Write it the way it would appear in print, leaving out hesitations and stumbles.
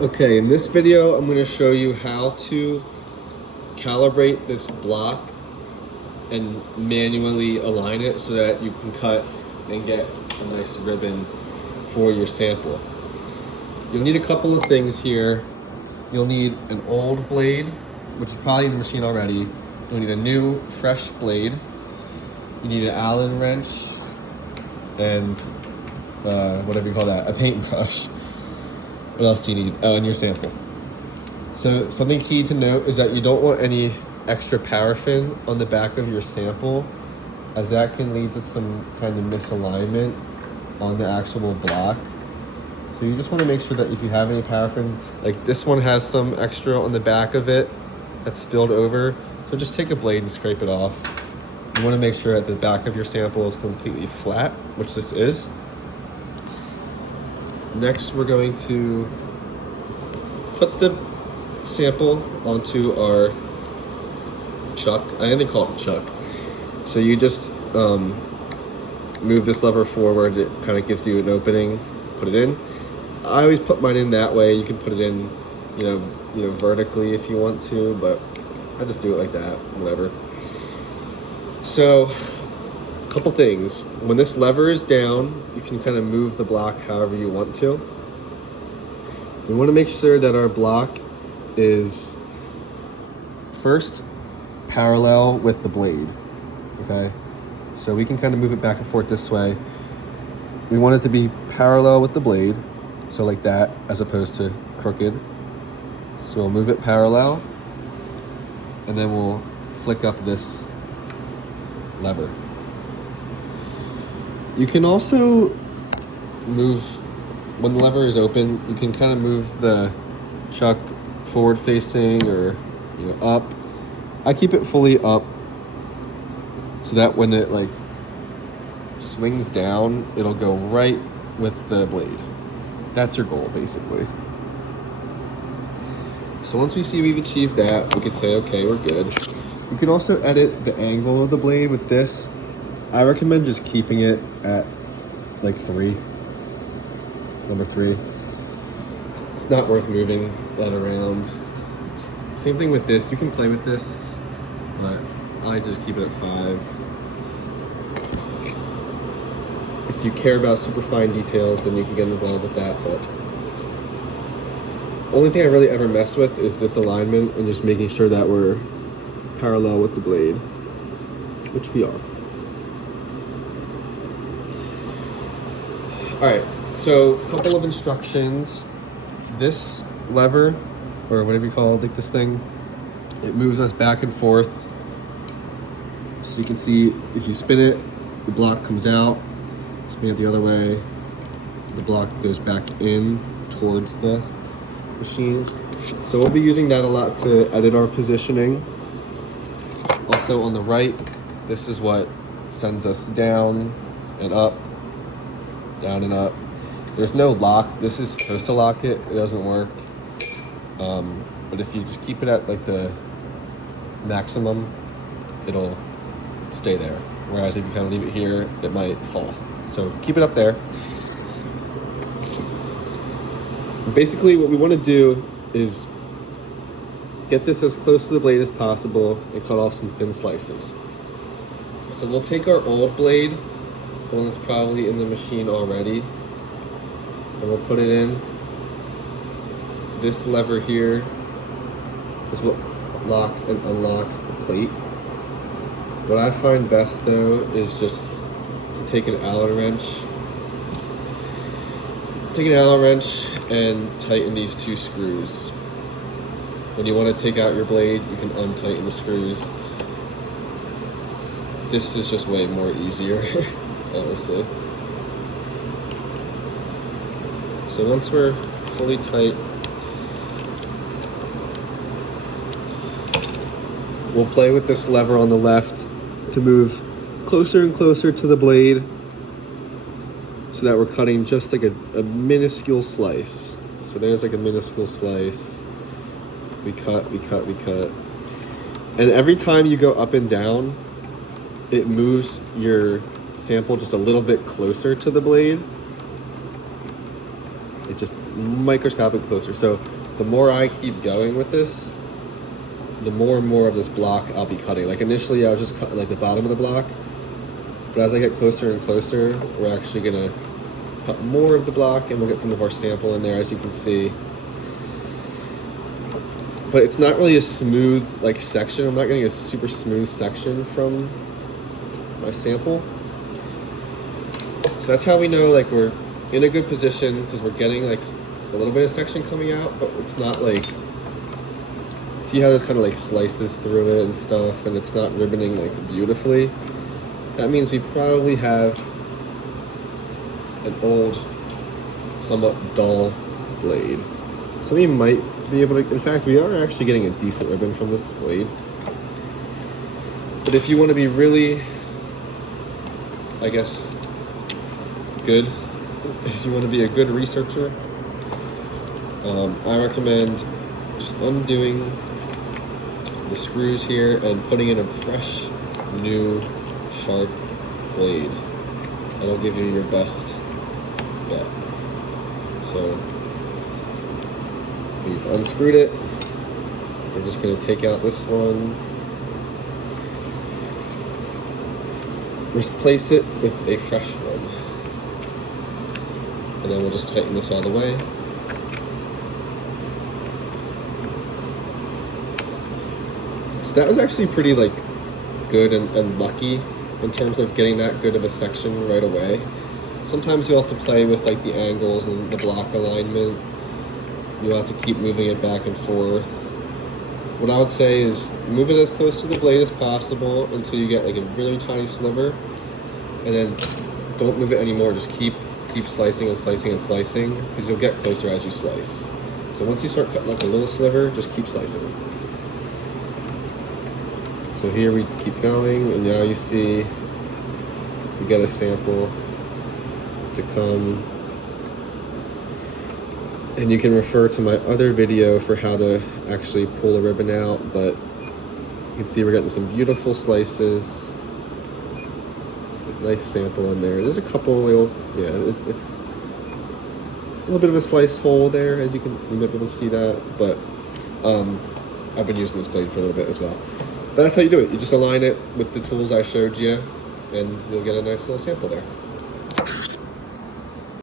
Okay, in this video, I'm going to show you how to calibrate this block and manually align it so that you can cut and get a nice ribbon for your sample. You'll need a couple of things here. You'll need an old blade, which is probably in the machine already. You'll need a new, fresh blade. You need an Allen wrench and whatever you call that, a paintbrush. What else do you need? Oh, and your sample. So something key to note is that you don't want any extra paraffin on the back of your sample, as that can lead to some kind of misalignment on the actual block. So you just want to make sure that if you have any paraffin, like this one has some extra on the back of it that's spilled over, so just take a blade and scrape it off. You want to make sure that the back of your sample is completely flat, which this is. Next, we're going to put the sample onto our chuck. I think they call it a chuck. So you just move this lever forward. It kind of gives you an opening. Put it in. I always put mine in that way. You can put it in, you know, vertically if you want to, but I just do it like that. Whatever. So, a couple things. When this lever is down, you can kind of move the block however you want to. We want to make sure that our block is first parallel with the blade, okay? So we can kind of move it back and forth this way. We want it to be parallel with the blade, so like that, as opposed to crooked. So we'll move it parallel, and then we'll flick up this lever. You can also move, when the lever is open, you can kind of move the chuck forward facing or up. I keep it fully up so that when it like swings down, it'll go right with the blade. That's your goal, basically. So once we see we've achieved that, we can say, okay, we're good. You can also edit the angle of the blade with this. I recommend just keeping it at like number 3. It's not worth moving that around. Same thing with this. You can play with this, but I like to just keep it at 5. If you care about super fine details, then you can get involved with that, but only thing I really ever mess with is this alignment and just making sure that we're parallel with the blade, which we are. All right, so a couple of instructions. This lever, or whatever you call it, like this thing, it moves us back and forth. So you can see if you spin it, the block comes out. Spin it the other way, the block goes back in towards the machine. So we'll be using that a lot to edit our positioning. Also on the right, this is what sends us down and up, down and up. There's no lock. This is supposed to lock it. It doesn't work. But if you just keep it at like the maximum, it'll stay there. Whereas if you kind of leave it here, it might fall. So keep it up there. Basically what we want to do is get this as close to the blade as possible and cut off some thin slices. So we'll take our old blade, the one that's probably in the machine already, and we'll put it in. This lever here is what locks and unlocks the plate. What I find best though is just to take an Allen wrench. Take an Allen wrench and tighten these 2 screws. When you want to take out your blade, you can untighten the screws. This is just way more easier, honestly. So once we're fully tight, we'll play with this lever on the left to move closer and closer to the blade so that we're cutting just like a minuscule slice. So there's like a minuscule slice. We cut, we cut, we cut. And every time you go up and down, it moves your sample just a little bit closer to the blade. It just microscopic closer. So the more I keep going with this, the more and more of this block I'll be cutting. Like initially I was just cutting like the bottom of the block, but as I get closer and closer, we're actually gonna cut more of the block and we'll get some of our sample in there, as you can see. But it's not really a smooth like section. I'm not getting a super smooth section from my sample. So that's how we know like we're in a good position, because we're getting like a little bit of section coming out, but it's not like, see how there's kind of like slices through it and stuff, and it's not ribboning like beautifully. That means we probably have an old, somewhat dull blade. So we might be able to, in fact, we are actually getting a decent ribbon from this blade. But if you want to be really, I guess, good, if you want to be a good researcher, I recommend just undoing the screws here and putting in a fresh, new, sharp blade. That'll give you your best bet. So we've unscrewed it. We're just going to take out this one. Replace it with a fresh one. And then we'll just tighten this all the way. So that was actually pretty like good and lucky in terms of getting that good of a section right away. Sometimes you'll have to play with like the angles and the block alignment. You'll have to keep moving it back and forth. What I would say is move it as close to the blade as possible until you get like a really tiny sliver, and then don't move it anymore. Just keep slicing and slicing and slicing, because you'll get closer as you slice. So once you start cutting like a little sliver, just keep slicing. So here we keep going, and now you see we get a sample to come. And you can refer to my other video for how to actually pull a ribbon out, but you can see we're getting some beautiful slices. Nice sample in there. There's a couple little, yeah, it's a little bit of a slice hole there, as you might be able to see that, but I've been using this blade for a little bit as well. But that's how you do it. You just align it with the tools I showed you, and you'll get a nice little sample there.